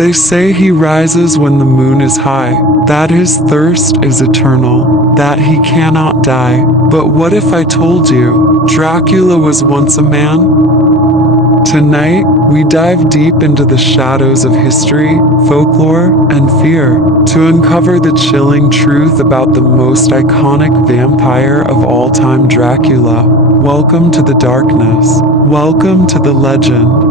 They say he rises when the moon is high, that his thirst is eternal, that he cannot die. But what if I told you Dracula was once a man? Tonight, we dive deep into the shadows of history, folklore, and fear to uncover the chilling truth about the most iconic vampire of all time, Dracula. Welcome to the darkness. Welcome to the legend.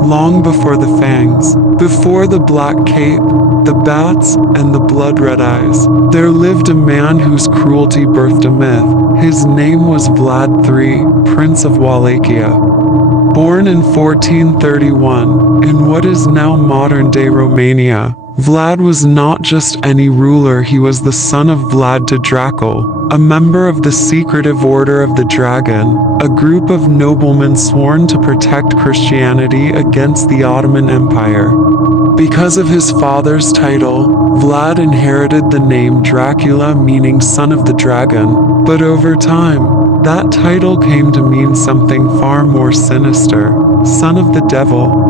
Long before the fangs, before the black cape, the bats, and the blood-red eyes, there lived a man whose cruelty birthed a myth. His name was Vlad III, Prince of Wallachia. Born in 1431, in what is now modern-day Romania, Vlad was not just any ruler, he was the son of Vlad the Impaler, a member of the secretive Order of the Dragon, a group of noblemen sworn to protect Christianity against the Ottoman Empire. Because of his father's title, Vlad inherited the name Dracula, meaning son of the dragon, but over time, that title came to mean something far more sinister: son of the devil.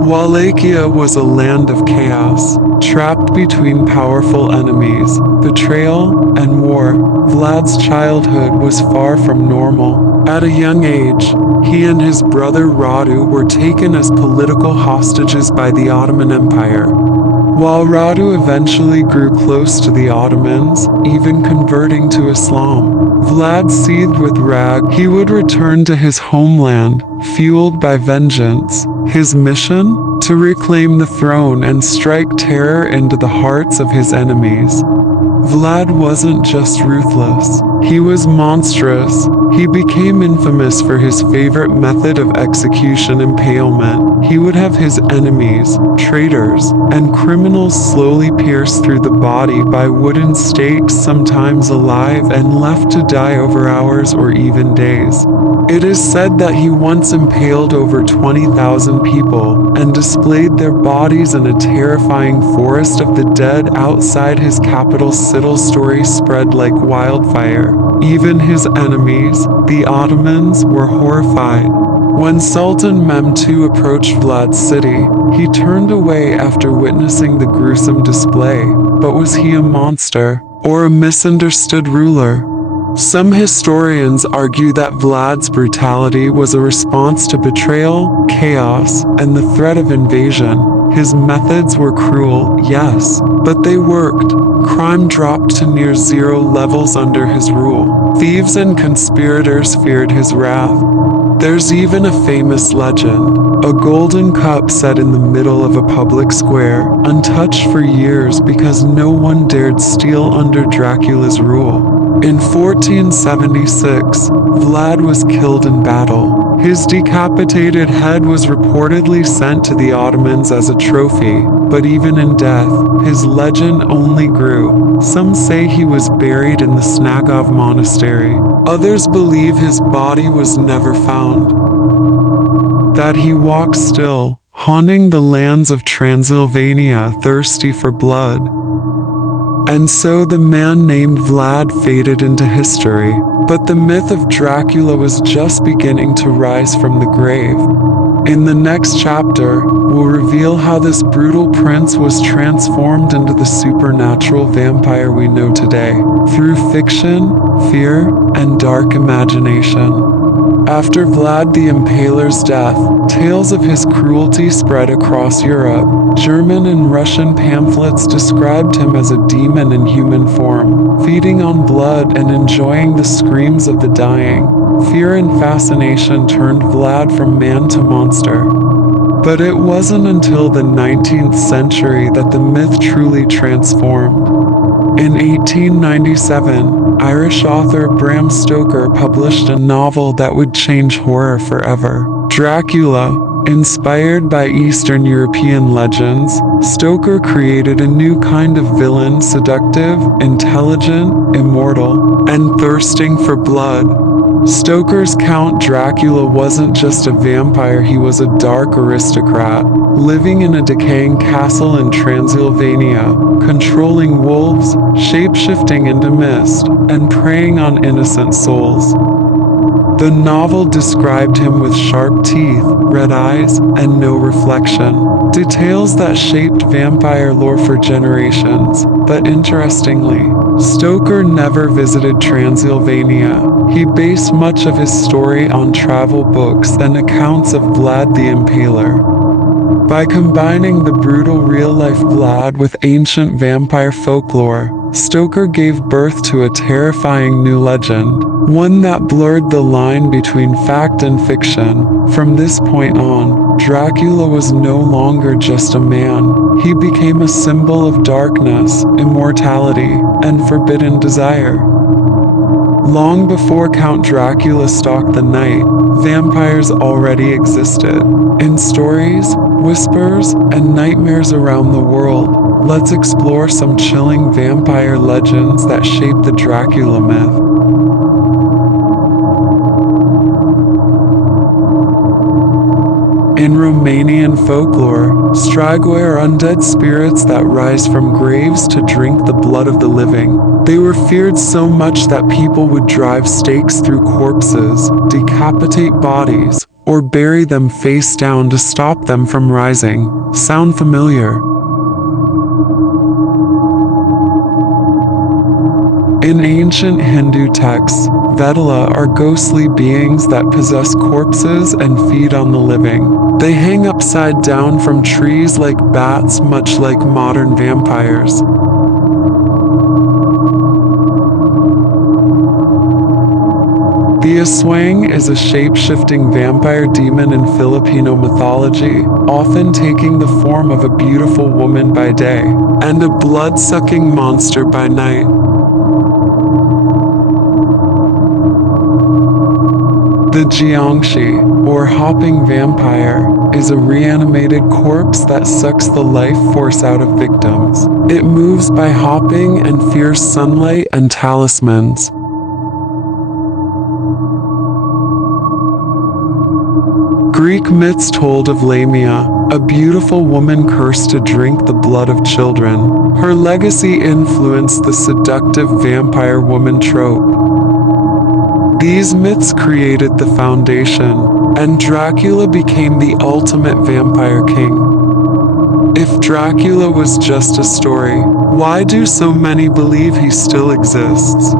Wallachia was a land of chaos, trapped between powerful enemies, betrayal, and war. Vlad's childhood was far from normal. At a young age, he and his brother Radu were taken as political hostages by the Ottoman Empire. While Radu eventually grew close to the Ottomans, even converting to Islam, Vlad seethed with rage. He would return to his homeland, fueled by vengeance. His mission? To reclaim the throne and strike terror into the hearts of his enemies. Vlad wasn't just ruthless, he was monstrous. He became infamous for his favorite method of execution: impalement. He would have his enemies, traitors, and criminals slowly pierced through the body by wooden stakes, sometimes alive and left to die over hours or even days. It is said that he once impaled over 20,000 people and displayed their bodies in a terrifying forest of the dead outside his capital. Siddle's story spread like wildfire. Even his enemies, the Ottomans, were horrified. When Sultan Mehmed II approached Vlad's city, he turned away after witnessing the gruesome display. But was he a monster or a misunderstood ruler? Some historians argue that Vlad's brutality was a response to betrayal, chaos, and the threat of invasion. His methods were cruel, yes, but they worked. Crime dropped to near zero levels under his rule. Thieves and conspirators feared his wrath. There's even a famous legend, a golden cup set in the middle of a public square, untouched for years because no one dared steal under Dracula's rule. In 1476, Vlad was killed in battle. His decapitated head was reportedly sent to the Ottomans as a trophy, but even in death, his legend only grew. Some say he was buried in the Snagov monastery. Others believe his body was never found. That he walked still, haunting the lands of Transylvania, thirsty for blood. And so the man named Vlad faded into history, but the myth of Dracula was just beginning to rise from the grave. In the next chapter, we'll reveal how this brutal prince was transformed into the supernatural vampire we know today, through fiction, fear, and dark imagination. After Vlad the Impaler's death, tales of his cruelty spread across Europe. German and Russian pamphlets described him as a demon in human form, feeding on blood and enjoying the screams of the dying. Fear and fascination turned Vlad from man to monster. But it wasn't until the 19th century that the myth truly transformed. In 1897, Irish author Bram Stoker published a novel that would change horror forever. Dracula. Inspired by Eastern European legends, Stoker created a new kind of villain: seductive, intelligent, immortal, and thirsting for blood. Stoker's Count Dracula wasn't just a vampire, he was a dark aristocrat, living in a decaying castle in Transylvania, controlling wolves, shape-shifting into mist, and preying on innocent souls. The novel described him with sharp teeth, red eyes, and no reflection. Details that shaped vampire lore for generations. But interestingly, Stoker never visited Transylvania. He based much of his story on travel books and accounts of Vlad the Impaler. By combining the brutal real-life Vlad with ancient vampire folklore, Stoker gave birth to a terrifying new legend, one that blurred the line between fact and fiction. From this point on, Dracula was no longer just a man. He became a symbol of darkness, immortality, and forbidden desire. Long before Count Dracula stalked the night, vampires already existed. In stories, whispers, and nightmares around the world, let's explore some chilling vampire legends that shape the Dracula myth. In Romanian folklore, stragoi are undead spirits that rise from graves to drink the blood of the living. They were feared so much that people would drive stakes through corpses, decapitate bodies, or bury them face down to stop them from rising. Sound familiar? In ancient Hindu texts, Vedala are ghostly beings that possess corpses and feed on the living. They hang upside down from trees like bats, much like modern vampires. The aswang is a shape-shifting vampire demon in Filipino mythology, often taking the form of a beautiful woman by day, and a blood-sucking monster by night. The jiangshi, or hopping vampire, is a reanimated corpse that sucks the life force out of victims. It moves by hopping and fears sunlight and talismans. Greek myths told of Lamia, a beautiful woman cursed to drink the blood of children. Her legacy influenced the seductive vampire woman trope. These myths created the foundation, and Dracula became the ultimate vampire king. If Dracula was just a story, why do so many believe he still exists?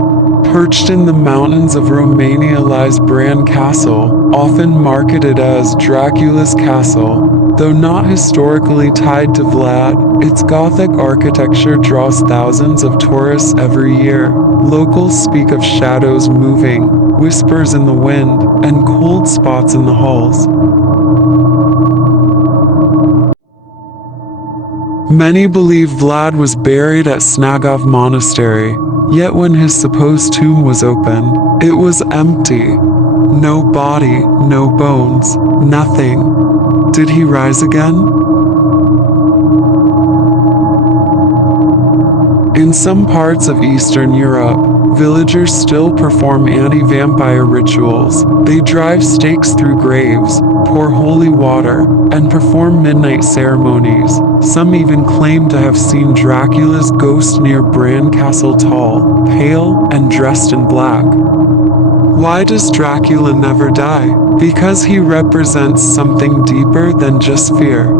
Perched in the mountains of Romania lies Bran Castle, often marketed as Dracula's Castle. Though not historically tied to Vlad, its Gothic architecture draws thousands of tourists every year. Locals speak of shadows moving, whispers in the wind, and cold spots in the halls. Many believe Vlad was buried at Snagov Monastery, yet when his supposed tomb was opened, it was empty. No body, no bones, nothing. Did he rise again? In some parts of Eastern Europe, villagers still perform anti-vampire rituals. They drive stakes through graves, pour holy water, and perform midnight ceremonies. Some even claim to have seen Dracula's ghost near Bran Castle tall, pale, and dressed in black. Why does Dracula never die? Because he represents something deeper than just fear.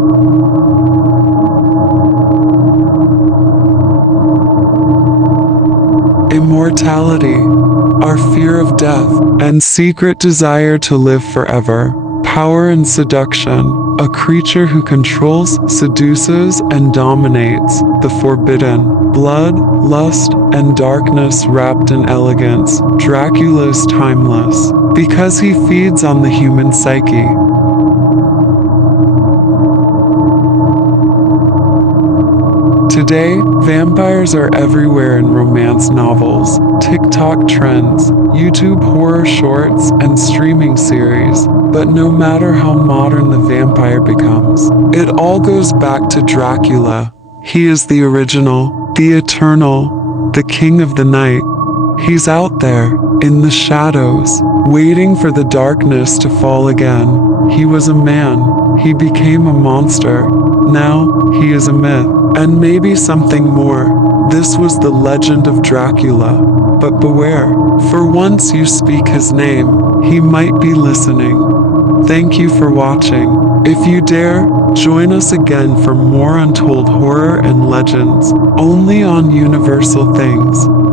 Immortality, our fear of death, and secret desire to live forever. Power and seduction, a creature who controls, seduces, and dominates. The forbidden, blood, lust, and darkness wrapped in elegance. Dracula is timeless, because he feeds on the human psyche. Today, vampires are everywhere in romance novels, TikTok trends, YouTube horror shorts, and streaming series. But no matter how modern the vampire becomes, it all goes back to Dracula. He is the original, the eternal, the king of the night. He's out there, in the shadows, waiting for the darkness to fall again. He was a man. He became a monster. Now, he is a myth. And maybe something more. This was the legend of Dracula. But beware, for once you speak his name, he might be listening. Thank you for watching. If you dare, join us again for more untold horror and legends, only on Universal Things.